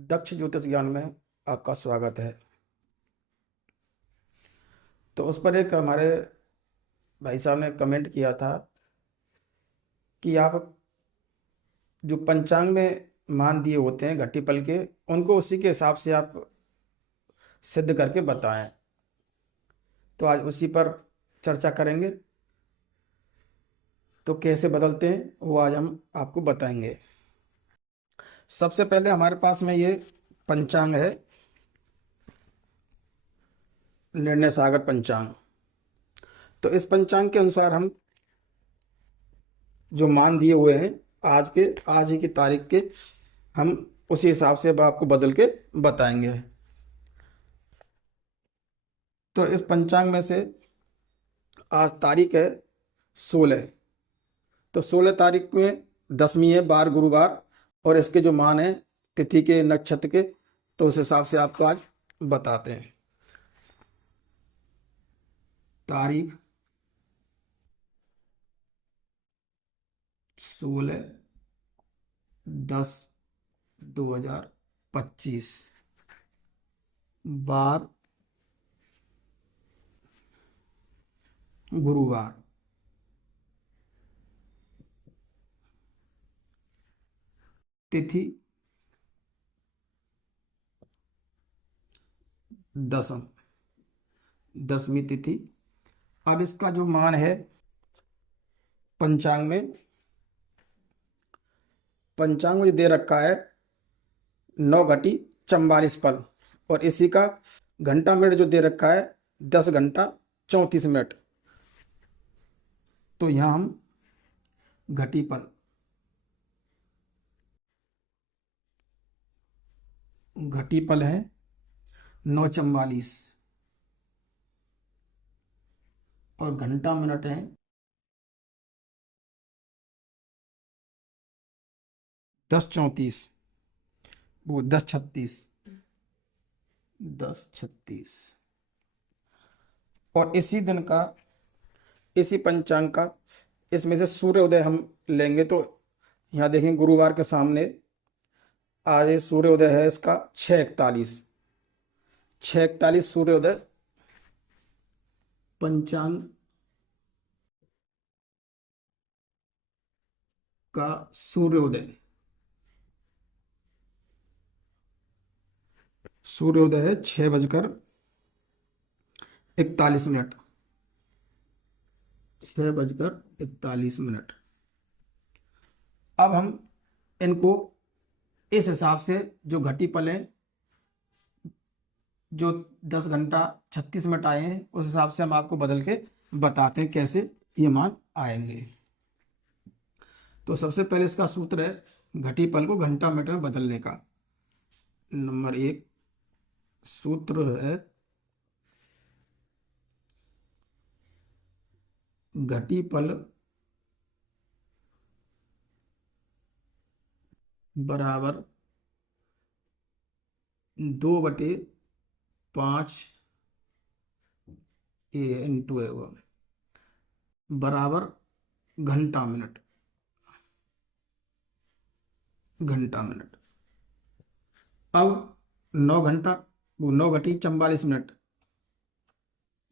दक्ष ज्योतिष ज्ञान में आपका स्वागत है। तो उस पर एक हमारे भाई साहब ने कमेंट किया था कि आप जो पंचांग में मान दिए होते हैं घटी पल के, उनको उसी के हिसाब से आप सिद्ध करके बताएं। तो आज उसी पर चर्चा करेंगे। तो कैसे बदलते हैं वो आज हम आपको बताएंगे। सबसे पहले हमारे पास में ये पंचांग है, निर्णय सागर पंचांग। तो इस पंचांग के अनुसार हम जो मान दिए हुए हैं आज ही की तारीख के, हम उसी हिसाब से अब आपको बदल के बताएंगे। तो इस पंचांग में से आज तारीख है 16। तो 16 तारीख में दसवीं है, बार गुरुवार, और इसके जो मान है तिथि के नक्षत्र के, तो उस हिसाब से आपको आज बताते हैं। तारीख 16/10/2025, बार गुरुवार, तिथि दसवीं तिथि। अब इसका जो मान है पंचांग में जो दे रखा है 9:44 और इसी का घंटा मिनट जो दे रखा है 10:34। तो यहाँ हम घटी पल है 9:44 और घंटा मिनट है 10:34, वो 10:36 और इसी दिन का, इसी पंचांग का, इसमें से सूर्योदय हम लेंगे। तो यहाँ देखें गुरुवार के सामने आज सूर्योदय है इसका 6:41 सूर्योदय। पंचांग का सूर्योदय है 6:41। 6:41। अब हम इनको इस हिसाब से जो घटी पल है, जो 10:36 आए हैं, उस हिसाब से हम आपको बदल के बताते हैं कैसे ये मान आएंगे। तो सबसे पहले इसका सूत्र है घटी पल को घंटा मिनट में बदलने का। नंबर 1 सूत्र है घटी पल बराबर 2/5 ए इंटू ए बराबर घंटा मिनट। अब 9:44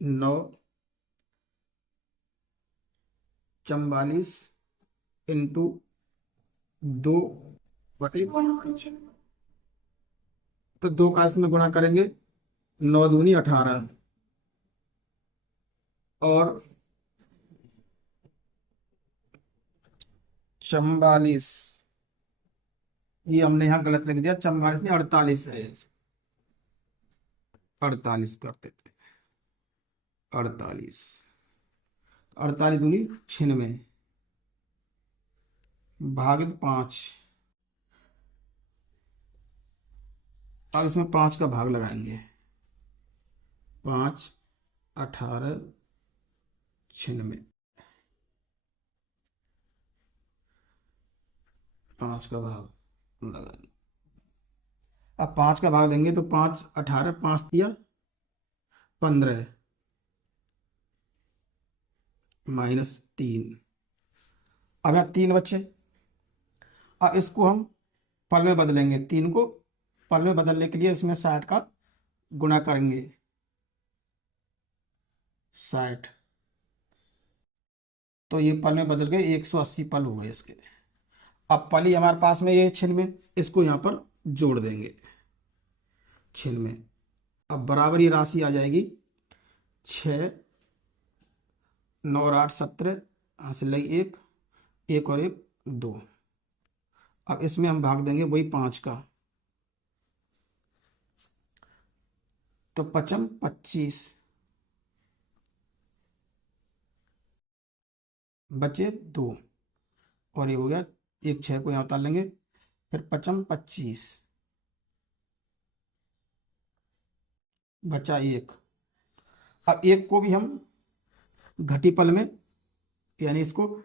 9:44 इंटू 2/, तो 2 का इसमें गुणा करेंगे, 9 दूनी 18 और 44, ये हमने यहाँ गलत लिख दिया, 44 नहीं 48 है। 48 करते थे, 48, 48 दूनी 96 भागित 5। अब इसमें 5 का भाग लगाएंगे, 5, 18, 96, 5 का भाग लगाएंगे। अब 5 का भाग देंगे तो 5, 18, 5 दिया 15 -3। अब यहाँ 3 बच्चे। अब इसको हम पल में बदलेंगे, 3 को पल में बदलने के लिए इसमें 60 का गुणा करेंगे। 60, तो ये पल में बदल गए, 180 पल हो गए इसके। अब पल ही हमारे पास में ये छिन में, इसको यहाँ पर जोड़ देंगे छिन में। अब बराबर ये राशि आ जाएगी 6, 9 और 8 17, यहाँ से लगी 1, 1 और 1 2। अब इसमें हम भाग देंगे वही 5 का, तो 5 25, बचे 2, और ये हो गया, एक 6 को यहाँ उतार लेंगे, फिर 5 25, बचा 1। अब 1 को भी हम घटी पल में, यानी इसको,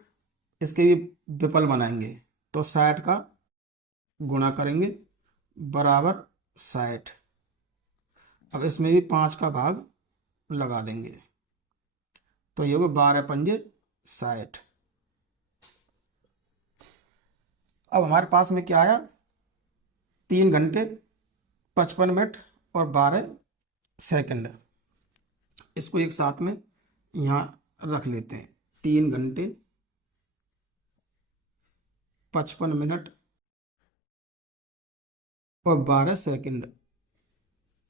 इसके भी विपल बनाएंगे, तो 60 का गुणा करेंगे बराबर 60। अब इसमें भी 5 का भाग लगा देंगे, तो ये होगा 12 पंजे 60। अब हमारे पास में क्या आया, 3 घंटे 55 मिनट और 12 सेकंड। इसको एक साथ में यहाँ रख लेते हैं, 3 घंटे 55 मिनट और 12 सेकंड,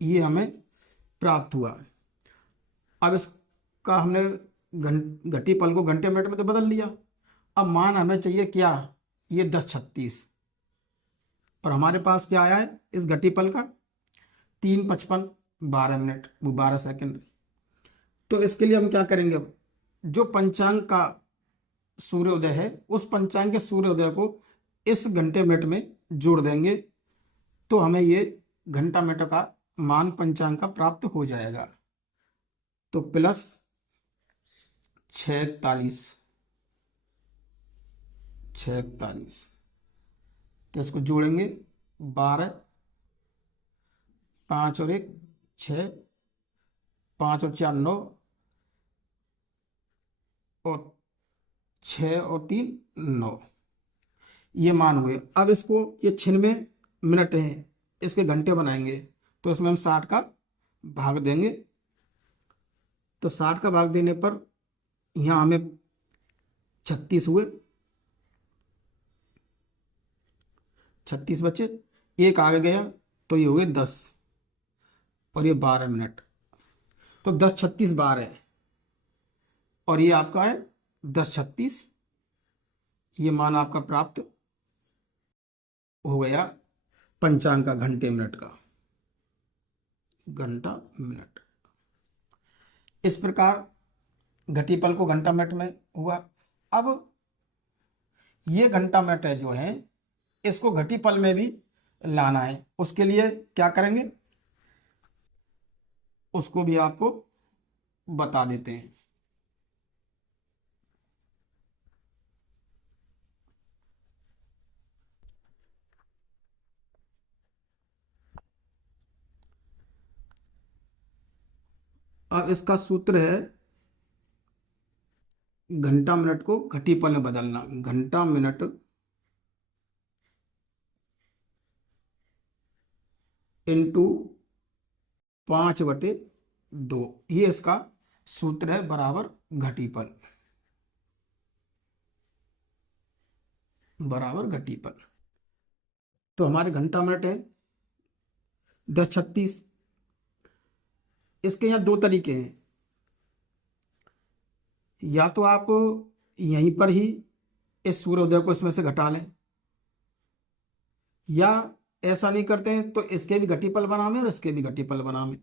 ये हमें प्राप्त हुआ। अब इसका हमने घटी पल को घंटे मिनट में तो बदल लिया। अब मान हमें चाहिए क्या, ये 10:36, और हमारे पास क्या आया है इस घटी पल का, 3:55 12 मिनट वो 12 सेकंड। तो इसके लिए हम क्या करेंगे, अब जो पंचांग का सूर्योदय है उस पंचांग के सूर्योदय को इस घंटे मिनट में जोड़ देंगे, तो हमें ये घंटा मिनट का मान पंचांग का प्राप्त हो जाएगा। तो प्लस 6:41, 6:41, तो इसको जोड़ेंगे 12, 5 और 1 6, 5 और 4 9, और 6 और 3 9, ये मान हुए। अब इसको, ये 96 मिनट हैं, इसके घंटे बनाएंगे, तो इसमें हम 60 का भाग देंगे। तो 60 का भाग देने पर यहाँ हमें 36 हुए, 36 बचे, एक आगे गया, तो ये हुए 10, और ये 12 मिनट, तो 10 36 12, और ये आपका है 10 36, ये मान आपका प्राप्त हो गया पंचांग का घंटे मिनट का, घंटा मिनट। इस प्रकार घटी पल को घंटा मिनट में हुआ। अब ये घंटा मिनट है जो है, इसको घटी पल में भी लाना है, उसके लिए क्या करेंगे उसको भी आपको बता देते हैं। अब इसका सूत्र है घंटा मिनट को घटी पल में बदलना। घंटा मिनट इंटू 5/2, ये इसका सूत्र है, बराबर घटी पल, बराबर घटी पल। तो हमारे घंटा मिनट है 10 36। इसके यहाँ दो तरीके हैं, या तो आप यहीं पर ही इस सूर्योदय को इसमें से घटा लें, या ऐसा नहीं करते हैं तो इसके भी घटी पल बनावे और इसके भी घटी पल बनावे।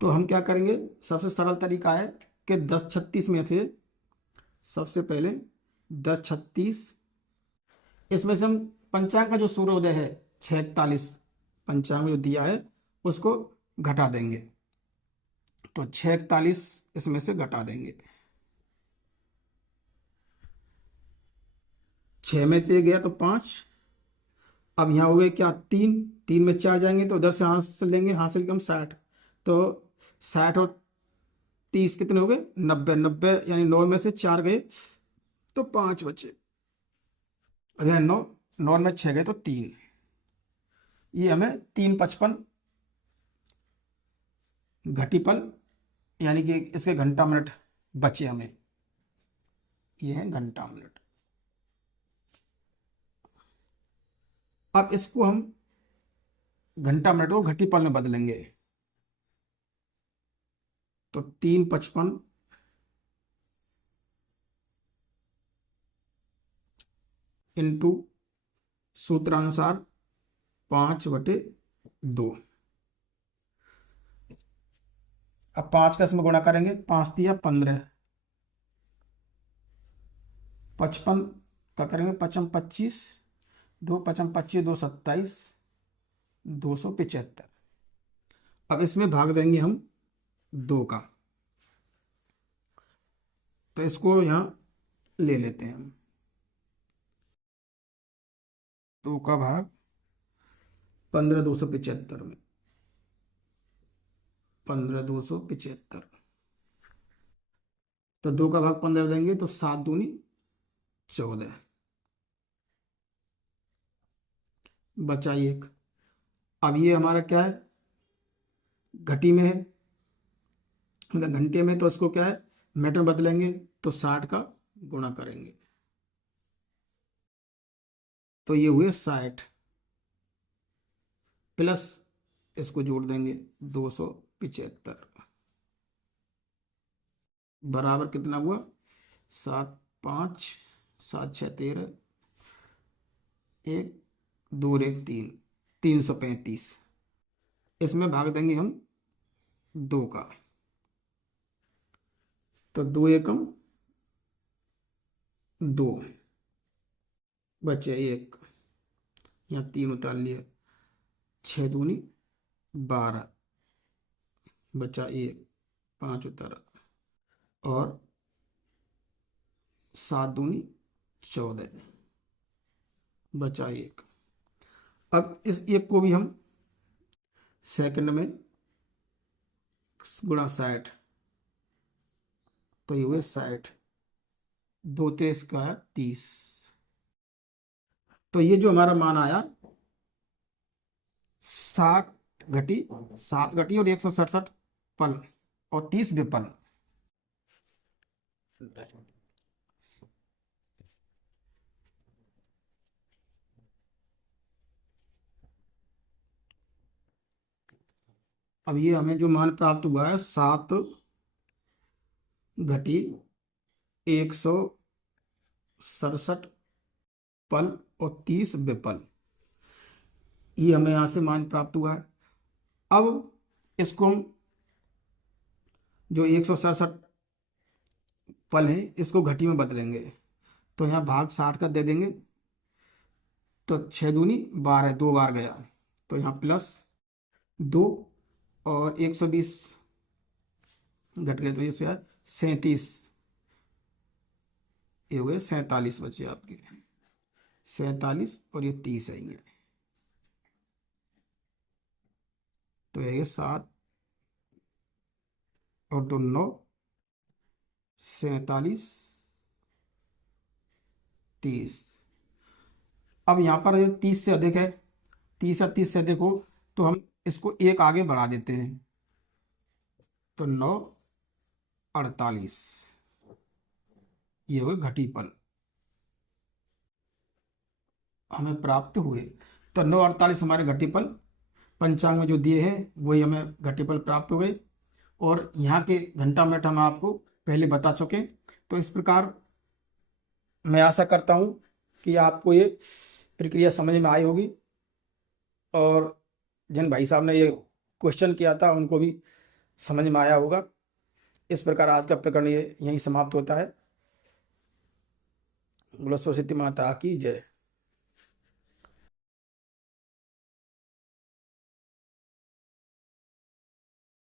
तो हम क्या करेंगे, सबसे सरल तरीका है कि 10 36 में से सबसे पहले 10 36, इसमें से हम पंचांग का जो सूर्योदय है 6:41 पंचांग जो दिया है उसको घटा देंगे, तो 6:41 इसमें से घटा देंगे। 6 में से गया तो 5, अब यहाँ हो गए क्या 3, 3 में 4 जाएंगे तो उधर से हासिल लेंगे, हासिल कम 60, तो 60 और 30 कितने हो गए 90, 90 यानी 9 में से 4 गए तो 5 बचे, अगर 9 9 में 6 गए तो 3, ये हमें 3:55 घटीपल, यानी कि इसके घंटा मिनट बचे हमें, ये है घंटा मिनट। अब इसको हम घंटा मिनट को घटीपल में बदलेंगे, तो 3:55 इंटू सूत्रानुसार 5/2। अब 5 का इसमें गुणा करेंगे, 5 दिया 15, 55 का करेंगे 55 25, 2 55 25 2 27, 275। अब इसमें भाग देंगे हम 2 का, तो इसको यहाँ ले लेते हैं हम, 2 का भाग 15 275 में, 15 275, तो 2 का भाग 15 देंगे तो 7 दूनी 14, बचा 1। अब ये हमारा क्या है, घटी में है, मतलब घंटे में, तो इसको क्या है मिनट में बदलेंगे, तो 60 का गुणा करेंगे, तो ये हुए 60, प्लस इसको जोड़ देंगे 275, बराबर कितना हुआ, 7 5 7 6 13, 1 2 1 3, 335। इसमें भाग देंगे हम 2 का, तो 2 एकम 2, बचे 1, यहाँ 3 उतार लिया, 6 दूनी 12, बचा 1, 5 उतारा, और 7 दूनी 14, बचा 1। अब इस 1 को भी हम सेकंड में गुणा 60, तो ये हुए 60, 2 23 का है 30। तो ये जो हमारा मान आया 7 घटी और 167 पल और 30 विपल। अब ये हमें जो मान प्राप्त हुआ है 7 घटी 167 पल और 30 विपल, ये हमें यहाँ से मान प्राप्त हुआ है। अब इसको हम जो 167 पल है इसको घटी में बदलेंगे, तो यहाँ भाग 60 का दे देंगे, तो 6 दूनी 12, 2 बार गया, तो यहाँ प्लस 2 और 120 घट गए, तो ये 37, ये हुए 47 बचे आपके, 47 और ये 30 आएंगे, तो ये 7 और 2 9, 47 30। अब यहाँ पर ये 30 से अधिक है, 30 या 30 से अधिक हो तो हम इसको 1 आगे बढ़ा देते हैं, तो 9 48, ये हुए घटीपल हमें प्राप्त हुए। तो 9 48 हमारे घटीपल पंचांग में जो दिए हैं वही हमें घटीपल प्राप्त हुए, और यहाँ के घंटा मिनट हम आपको पहले बता चुके। तो इस प्रकार मैं आशा करता हूँ कि आपको ये प्रक्रिया समझ में आई होगी, और जिन भाई साहब ने ये क्वेश्चन किया था उनको भी समझ में आया होगा। इस प्रकार आज का प्रकरण ये यहीं समाप्त होता है। बोलो सरस्वती माता की जय।